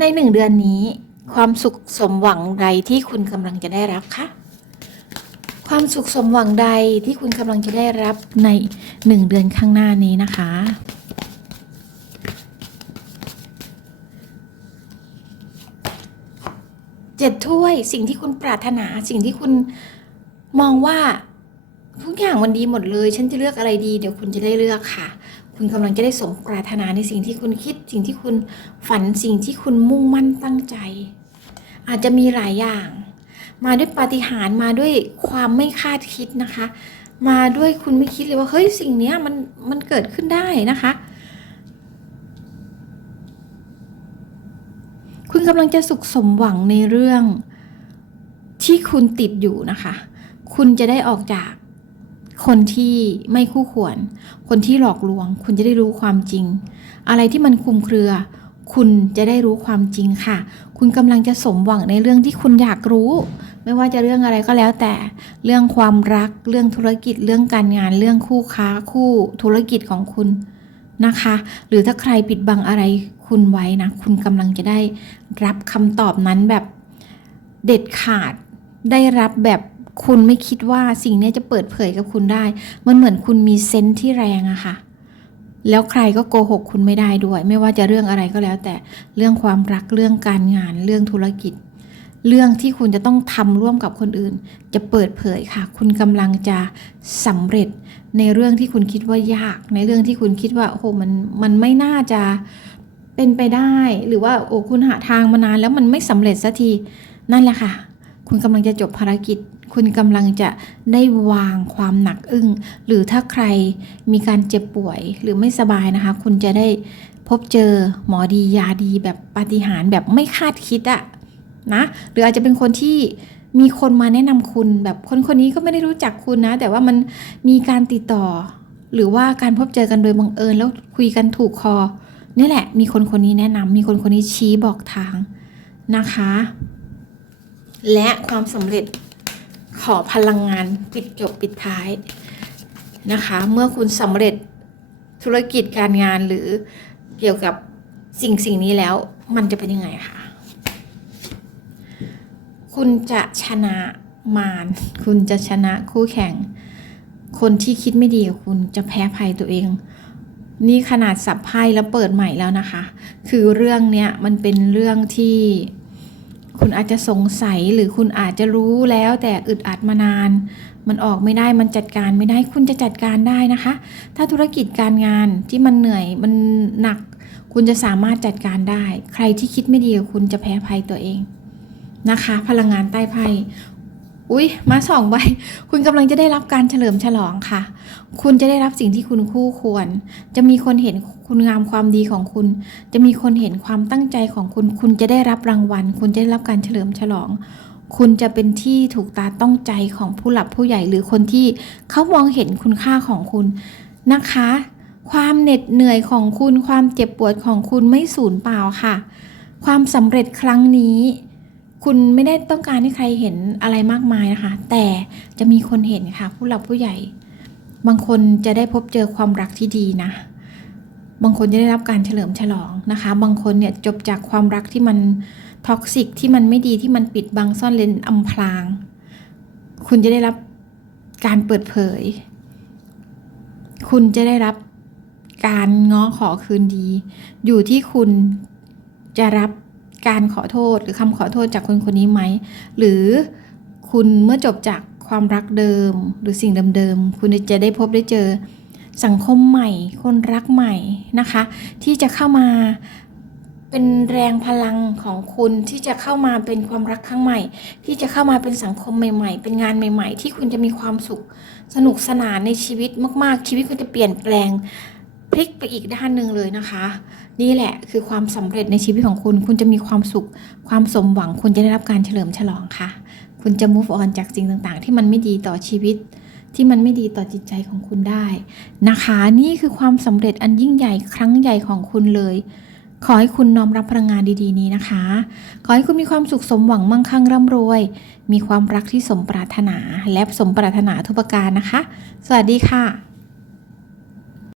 ในหนึ่งเดือนนี้ ความสุขสมหวังใดที่คุณกำลังจะได้รับคะความสุขสมหวังใดที่คุณกำลังจะได้รับในหนึ่งเดือนข้างหน้านี้นะคะ เจ็ดถ้วยสิ่งที่คุณปรารถนาสิ่งที่คุณมองว่าทุกอย่างมันดีหมดเลย ฉันจะเลือกอะไรดี เดี๋ยวคุณจะได้เลือกค่ะ คุณกำลังจะได้สมปรารถนาในสิ่งที่คุณคิด สิ่งที่คุณฝันสิ่งที่คุณมุ่งมั่นตั้งใจ อาจจะมีหลายอย่าง มาด้วยปาฏิหาริย์มาด้วยความไม่คาดคิดนะคะ มาด้วยคุณไม่คิดเลยว่าเฮ้ยสิ่งนี้มันมันเกิดขึ้นได้นะคะ คุณกำลังจะสุขสมหวังในเรื่องที่คุณติดอยู่นะคะ คุณจะได้ออกจาก คนที่ไม่คู่ควร คนที่หลอกลวง คุณจะได้รู้ความจริง อะไรที่มันคุมเครือ คุณจะได้รู้ความจริงค่ะ คุณกำลังจะสมหวังในเรื่องที่คุณอยากรู้ ไม่ว่าจะเรื่องอะไรก็แล้วแต่ เรื่องความรัก เรื่องธุรกิจ เรื่องการงาน เรื่องคู่ค้า คู่ธุรกิจของคุณนะคะ หรือถ้าใครปิดบังอะไรคุณไว้นะ คุณกำลังจะได้รับคำตอบนั้นแบบเด็ดขาด ได้รับแบบ คุณไม่คิดว่าสิ่งนี้จะเปิดเผยกับคุณได้ มันเหมือนคุณมีเซนส์ที่แรงอะค่ะ แล้วใครก็โกหกคุณไม่ได้ด้วย ไม่ว่าจะเรื่องอะไรก็แล้ว แต่เรื่องความรักเรื่องการงานเรื่องธุรกิจ เรื่องที่คุณจะต้องทำร่วมกับคนอื่น จะเปิดเผยค่ะ คุณกำลังจะสำเร็จในเรื่องที่คุณคิดว่ายาก ในเรื่องที่คุณคิดว่าโอ้โหมันมันไม่น่าจะเป็นไปได้ หรือว่าโอ้คุณหาทางมานานแล้วมันไม่สำเร็จสักทีนั่นแหละค่ะ คุณกำลังจะจบภารกิจ คุณกำลังจะได้วางความหนักอึ้ง หรือถ้าใครมีการเจ็บป่วยหรือไม่สบายนะคะ คุณจะได้พบเจอหมอดียาดีแบบปาฏิหาริย์แบบไม่คาดคิดอะนะ หรืออาจจะเป็นคนที่มีคนมาแนะนำคุณแบบคนคนนี้ก็ไม่ได้รู้จักคุณนะ แต่ว่ามันมีการติดต่อ หรือว่าการพบเจอกันโดยบังเอิญแล้วคุยกันถูกคอนี่แหละ มีคนคนนี้แนะนำมีคนคนนี้ชี้บอกทางนะคะ และความสำเร็จขอพลังงานปิดจบปิดท้ายนะคะ เมื่อคุณสำเร็จธุรกิจการงานหรือเกี่ยวกับสิ่งสิ่งนี้แล้ว มันจะเป็นยังไงคะคุณจะชนะมารคุณจะชนะคู่แข่ง คนที่คิดไม่ดีกับคุณจะแพ้ภัยตัวเอง นี่ขนาดสับไพ่แล้วเปิดใหม่แล้วนะคะ คือเรื่องเนี้ยมันเป็นเรื่องที่ คุณอาจจะสงสัยหรือคุณอาจจะรู้แล้วแต่อึดอัดมานาน มันออกไม่ได้มันจัดการไม่ได้คุณจะจัดการได้นะคะ ถ้าธุรกิจการงานที่มันเหนื่อยมันหนัก คุณจะสามารถจัดการได้ ใครที่คิดไม่ดีคุณจะแพ้ภัยตัวเองนะคะ พลังงานใต้ไพ่ อุ้ยมาสองใบ คุณกำลังจะได้รับการเฉลิมฉลองค่ะ คุณจะได้รับสิ่งที่คุณคู่ควร จะมีคนเห็นคุณงามความดีของคุณ จะมีคนเห็นความตั้งใจของคุณ คุณจะได้รับรางวัล คุณจะได้รับการเฉลิมฉลอง คุณจะเป็นที่ถูกตาต้องใจของผู้หลักผู้ใหญ่หรือคนที่เขามองเห็นคุณค่าของคุณนะคะ ความเหน็ดเหนื่อยของคุณ ความเจ็บปวดของคุณไม่สูญเปล่าค่ะ ความสำเร็จครั้งนี้ คุณไม่ได้ต้องการให้ใครเห็นอะไรมากมายนะคะ แต่จะมีคนเห็นค่ะ ผู้หลักผู้ใหญ่ บางคนจะได้พบเจอความรักที่ดีนะ บางคนจะได้รับการเฉลิมฉลองนะคะ บางคนเนี่ยจบจากความรักที่มันท็อกซิกที่มันไม่ดีที่มันปิดบังซ่อนเลนอำพราง คุณจะได้รับการเปิดเผย คุณจะได้รับการง้อขอคืนดี อยู่ที่คุณจะรับ การขอโทษหรือคำขอโทษจากคนคนนี้ไหม หรือคุณเมื่อจบจากความรักเดิมหรือสิ่งเดิมๆ คุณจะได้พบได้เจอสังคมใหม่ คนรักใหม่นะคะ ที่จะเข้ามาเป็นแรงพลังของคุณที่จะเข้ามาเป็นความรักครั้งใหม่ ที่จะเข้ามาเป็นสังคมใหม่ ๆ เป็นงานใหม่ ๆ ที่คุณจะมีความสุขสนุกสนานในชีวิตมาก ๆ ชีวิตคุณจะเปลี่ยนแปลง พลิกไปอีกด้านหนึ่งเลยนะคะ นี่แหละคือความสำเร็จในชีวิตของคุณ คุณจะมีความสุข ความสมหวัง คุณจะได้รับการเฉลิมฉลองค่ะ คุณจะ move on จากสิ่งต่างๆ ที่มันไม่ดีต่อชีวิต ที่มันไม่ดีต่อจิตใจของคุณได้นะคะ นี่คือความสำเร็จอันยิ่งใหญ่ครั้งใหญ่ของคุณเลยขอให้คุณน้อมรับพลังงานดีๆนี้นะคะ ขอให้คุณมีความสุขสมหวังมั่งคั่งร่ำรวย มีความรักที่สมปรารถนาและสมปรารถนาทุกประการนะคะ สวัสดีค่ะ